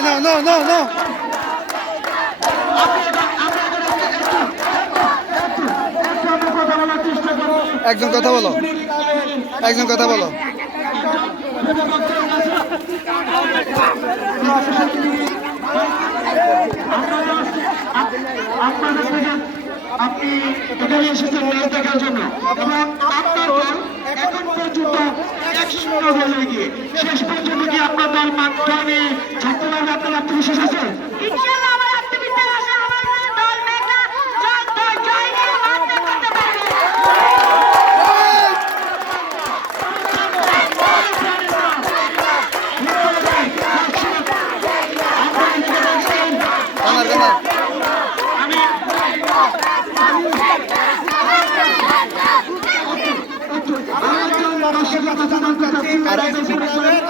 এই no no no no একজন কথা বলো। একজন কথা বলো। আপনি এখানে এসেছেন দেখার জন্য। এবং আপনার এখন পর্যন্ত এক শূন্য হয়ে গিয়ে। শেষ পর্যন্ত কি আপনার দল ছাড়তে পারবে আপনার আত্মবিশ্বাস আছে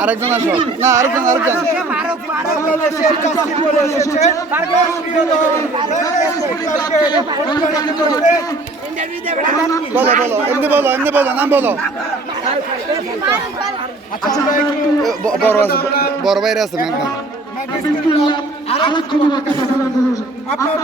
আরেকজন আসো না আরেকজন আরেকজন বলো বলো এমনি বলো এমনি বলো নাম বলো। বড় আছে বড় বাইরে আছে মেঘনা আপনার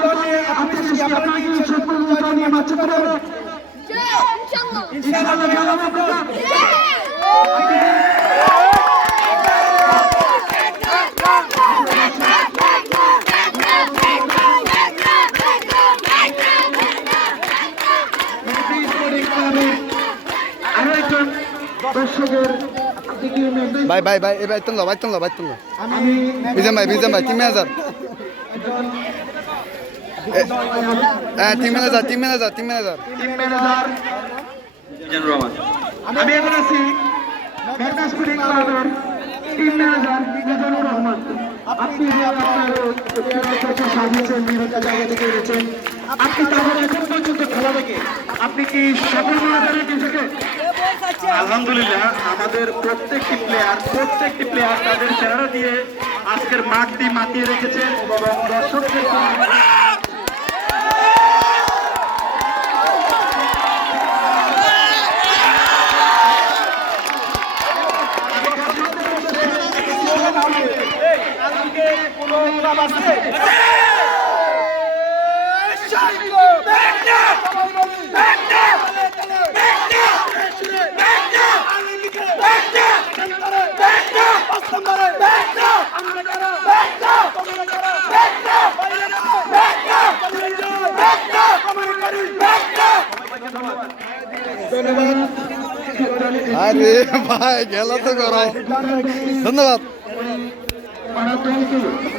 দর্শকের ভাই ভাই ভাই এবার তুলো ভাই তুলো ভাই তুলো আমি বিজাম ভাই বিজাম ভাই তিন হাজার হ্যাঁ তিন হাজার তিন হাজার তিন হাজার ম্যানেজার। আমি এখন আছি মেঘনা ক্লাবের টিম ম্যানেজার মিজানুর রহমান। আপনি যে আপনার প্লেয়ারদেরকে সাজিয়েছেন বিভিন্ন জায়গা থেকে এনেছেন আপনি তাহলে এখন পর্যন্ত খেলা দেখে আপনি কি নিজেকে আলহামদুলিল্লাহ আমাদের প্রত্যেকটি প্লেয়ার প্রত্যেকটি প্লেয়ার তাদের চেহারা দিয়ে আজকের মাঠটি মাতিয়ে রেখেছে। এবং দর্শকদের আরে ভাই গেল তো করো। ধন্যবাদ। পাড়ার দলকে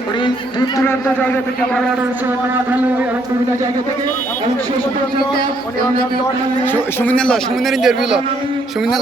উনি দূর দূরান্ত জায়গা থেকে খেলোয়াড় রয়েছে নোয়াখালী এবং বিভিন্ন জায়গা থেকে এবং শেষ পর্যন্ত উনি আমাদের সু- সুমিনের ইন্টারভিউ ল। সুমিনের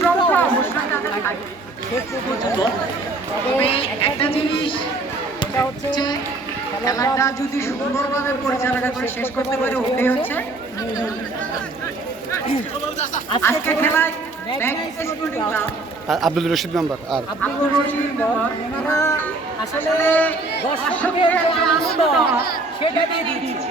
আরও তবে একটা জিনিস হচ্ছে খেলাটা যদি সুন্দরভাবে পরিচালনা করে শেষ করতে পারে ওটাই হচ্ছে আজকে খেলায় আব্দুল রশিদ মেম্বার আর রশিদ আসলে দর্শকের আনন্দ সেটা দিয়ে দিয়েছে।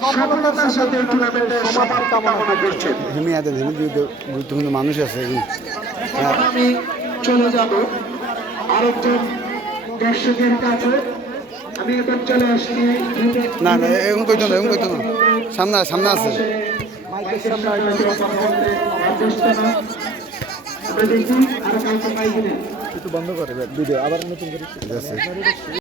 সফলতার সাথে এই টুর্নামেন্টের কামনা করছেন হিমি আছেন হিমি গুরুত্বপূর্ণ মানুষ আছে আমি চলে যাব আরেকজন দর্শকের কাছে। আমি চলে আসছি না না এরকম কইতো না এরকম কইতো না। সামনে সামনে আছে। দেখি আর কাউকে পাই কিনা। ঠিক আছে।